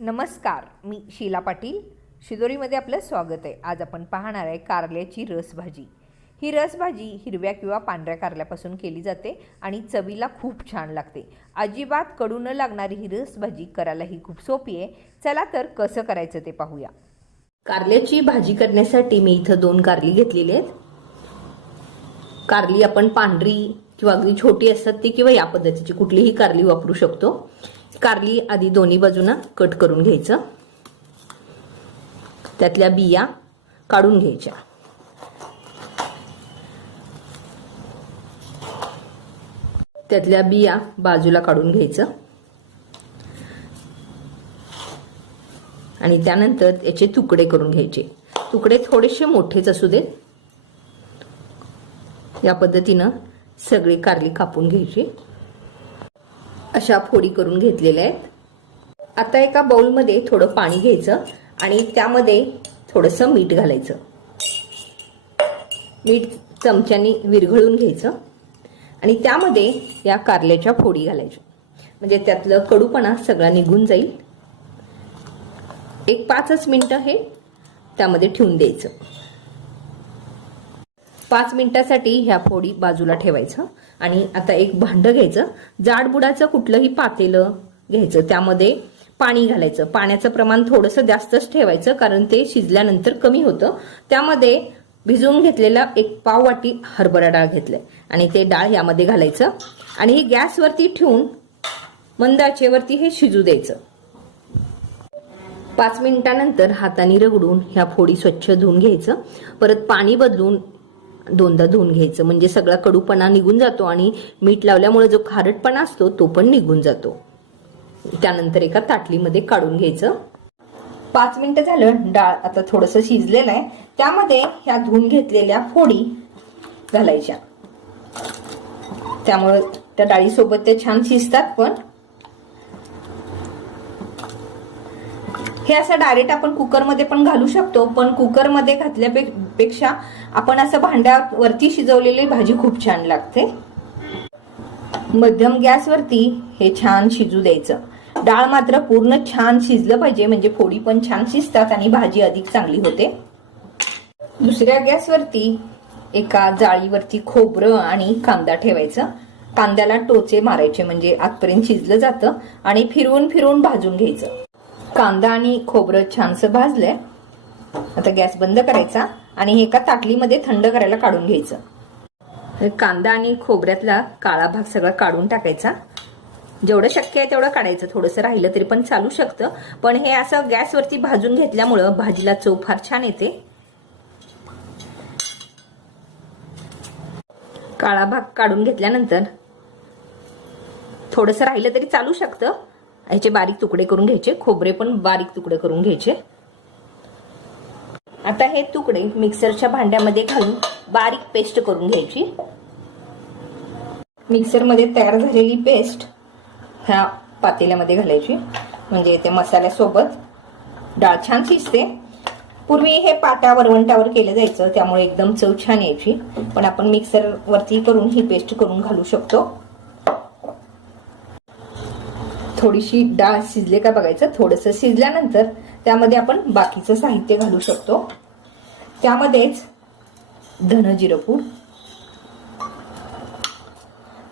नमस्कार मी शीला पाटील. शिदोरीमध्ये आपलं स्वागत आहे. आज आपण पाहणार आहे कारल्याची रसभाजी. ही रसभाजी हिरव्या किंवा पांढऱ्या कारल्यापासून केली जाते आणि चवीला खूप छान लागते. अजिबात कडू न लागणारी ही रसभाजी करायलाही खूप सोपी आहे. चला तर कसं करायचं ते पाहूया. कारल्याची भाजी करण्यासाठी मी इथं दोन कारली घेतलेली आहेत. कारली आपण पांढरी किंवा अगदी छोटी असतात ती किंवा या पद्धतीची कुठलीही कारली वापरू शकतो. कारली आधी दोन्ही बाजूना कट करून घ्यायचं. त्यातल्या बिया काढून घ्यायच्या. त्यातल्या बिया बाजूला काढून घ्यायचं. आणि त्यानंतर याचे तुकडे करून घ्यायचे. तुकडे थोडेसे मोठेच असू देत. या पद्धतीनं सगळी कारली कापून घ्यायची. अशा फोडी करून घेतलेल्या आहेत. आता एका बाउलमध्ये थोडं पाणी घ्यायचं आणि त्यामध्ये थोडंसं मीठ घालायचं. मीठ चमच्यानी विरघळून घ्यायचं आणि त्यामध्ये या कारल्याच्या फोडी घालायच्या. म्हणजे त्यातलं कडूपणा सगळा निघून जाईल. एक पाचच मिनटं हे त्यामध्ये ठेवून द्यायचं. पाच मिनिटासाठी ह्या फोडी बाजूला ठेवायचं आणि आता एक भांडं घ्यायचं. जाडबुडाचं कुठलंही पातेलं घ्यायचं. त्यामध्ये पाणी घालायचं. पाण्याचं प्रमाण थोडंसं जास्तच ठेवायचं कारण ते शिजल्यानंतर कमी होतं. त्यामध्ये भिजवून घेतलेला एक पाव वाटी हरभरा डाळ घेतलाय आणि ते डाळ यामध्ये घालायचं. आणि हे गॅसवरती ठेवून मंदाचेवरती हे शिजू द्यायचं. पाच मिनिटानंतर हाताने रगडून ह्या फोडी स्वच्छ धुवून घ्यायचं. परत पाणी बदलून दोनदा धुवून घ्यायचं. म्हणजे सगळा कडूपणा निघून जातो आणि मीठ लावल्यामुळे जो खारटपणा असतो तो पण निघून जातो. त्यानंतर एका ताटलीमध्ये काढून घ्यायचं. पाच मिनिटं झालं डाळ आता थोडंसं शिजलेलं आहे. त्यामध्ये ह्या धुवून घेतलेल्या फोडी घालायच्या. त्यामुळे त्या डाळीसोबत ते छान शिजतात पण. हे असं डायरेक्ट आपण कुकरमध्ये पण घालू शकतो पण कुकरमध्ये घातल्यापेक्षा आपण असं भांड्यावरती शिजवलेली भाजी खूप छान लागते. मध्यम गॅसवरती हे छान शिजू द्यायचं. डाळ मात्र पूर्ण छान शिजलं पाहिजे म्हणजे फोडी पण छान शिजतात आणि भाजी अधिक चांगली होते. दुसऱ्या गॅसवरती एका जाळीवरती खोबरं आणि कांदा ठेवायचं. कांद्याला टोचे मारायचे म्हणजे आतपर्यंत शिजलं जातं आणि फिरवून फिरवून भाजून घ्यायचं. कांदा आणि खोबरं छानसं भाजलंय. आता गॅस बंद करायचा. आणि हे एका ताटलीमध्ये थंड करायला काढून घ्यायचं. कांदा आणि खोबऱ्यातला काळा भाग सगळा काढून टाकायचा. जेवढं शक्य आहे तेवढं काढायचं. थोडंसं राहिलं तरी पण चालू शकतं. पण हे असं गॅसवरती भाजून घेतल्यामुळं भाजीला चव फार छान येते. काळा भाग काढून घेतल्यानंतर थोडंसं राहिलं तरी चालू शकतं. ह्याचे बारीक तुकडे करून घ्यायचे. खोबरे पण बारीक तुकडे करून घ्यायचे. आता हे तुकडे मिक्सरच्या भांड्यामध्ये घालून बारीक पेस्ट करून घ्यायची. मिक्सरमध्ये तयार झालेली पेस्ट ह्या पातेल्यामध्ये घालायची. म्हणजे ते मसाल्यासोबत डाळ छान शिजते. पूर्वी हे पाट्या वरवंटावर केलं जायचं त्यामुळे एकदम चव छान यायची. पण आपण मिक्सरवरती करून ही पेस्ट करून घालू शकतो. थोडीशी डाळ शिजले का बघायचं? थोडंसं शिजल्यानंतर त्यामध्ये आपण बाकीचं साहित्य घालू शकतो. त्यामध्येच धनजिरपूड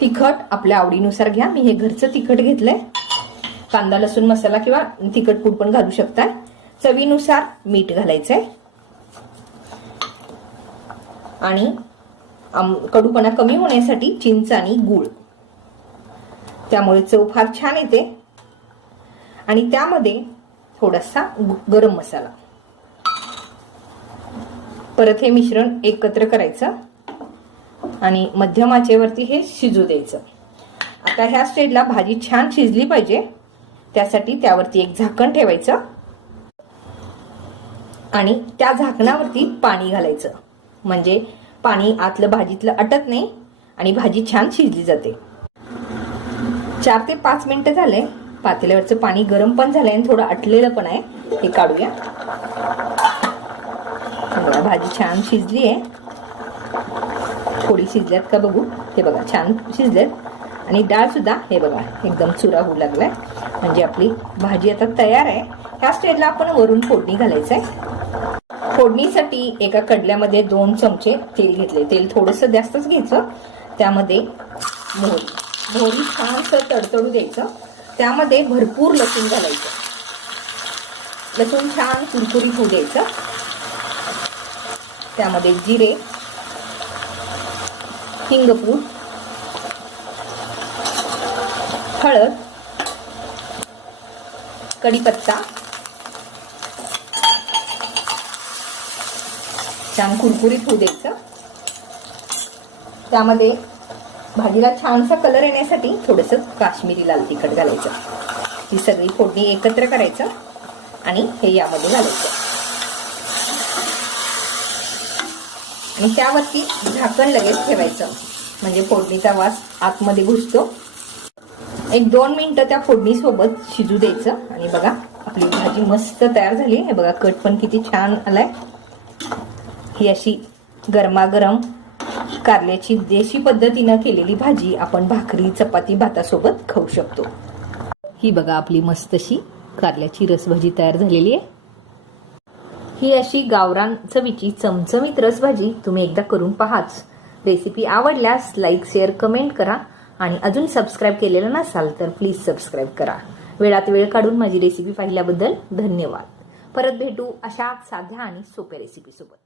तिखट आपल्या आवडीनुसार घ्या. मी हे घरचं तिखट घेतलंय. कांदा लसूण मसाला किंवा तिखट पूड पण घालू शकताय. चवीनुसार मीठ घालायचंय. आणि कडूपणा कमी होण्यासाठी चिंच आणि गूळ. त्यामुळे चव फार छान येते. आणि त्यामध्ये थोडासा गरम मसाला. परत हे मिश्रण एकत्र करायचं आणि मध्यम आचेवरती हे शिजू द्यायचं. आता ह्या स्टेजला भाजी छान शिजली पाहिजे. त्यासाठी त्यावरती एक झाकण ठेवायचं आणि त्या झाकणावरती पाणी घालायचं. म्हणजे पाणी आतलं भाजीतलं अटत नाही आणि भाजी छान शिजली जाते. चार ते पाच मिनिटं झाले. पातेल्यावरचं पाणी गरम पण झालंय आणि थोडं आटलेलं पण आहे. हे काढूया. भाजी छान शिजली आहे. थोडी शिजल्यात का बघू? हे बघा छान शिजल्यात आणि डाळ सुद्धा हे बघा एकदम चुरा होऊ लागलाय. म्हणजे आपली भाजी आता तयार आहे. ह्या स्टेजला आपण वरून फोडणी घालायचं आहे फोडणीसाठी एका कडल्यामध्ये दोन चमचे तेल घेतले तेल थोडंसं जास्तच घ्यायचं. त्यामध्ये मोहरी. मोहरी छानसं तडतडू द्यायचं. त्यामध्ये भरपूर लसूण घालायचं. लसूण छान कुरकुरीत होऊ द्यायचं. त्यामध्ये जिरे हिंगपूड हळद कढीपत्ता छान कुरकुरीत होऊ द्यायचं. त्यामध्ये भाजीला छानसा कलर येण्यासाठी थोडस काश्मीरी लाल तिखट घालायचं. ही सगळी फोडणी एकत्र करायचं आणि हे यामध्ये घालायचं. आणि त्यावरती झाकण लगेच ठेवायचं. म्हणजे फोडणीचा वास आतमध्ये घुसतो. एक दोन मिनटं त्या फोडणीसोबत शिजू द्यायचं. आणि बघा आपली भाजी मस्त तयार झाली. हे बघा कट पण किती छान आलाय. ही अशी गरमागरम कारल्याची देशी पद्धतीनं केलेली भाजी आपण भाकरी चपाती भातासोबत खाऊ शकतो. ही बघा आपली मस्तशी कारल्याची रसभाजी तयार झालेली आहे. ही अशी गावरान चवीची चमचमीत रसभाजी तुम्ही एकदा करून पहाच. रेसिपी आवडल्यास लाईक शेअर कमेंट करा आणि अजून सबस्क्राईब केलेलं नसाल तर प्लीज सबस्क्राईब करा. वेळात वेळ काढून माझी रेसिपी पाहिल्याबद्दल धन्यवाद. परत भेटू अशाच साध्या आणि सोप्या रेसिपीसोबत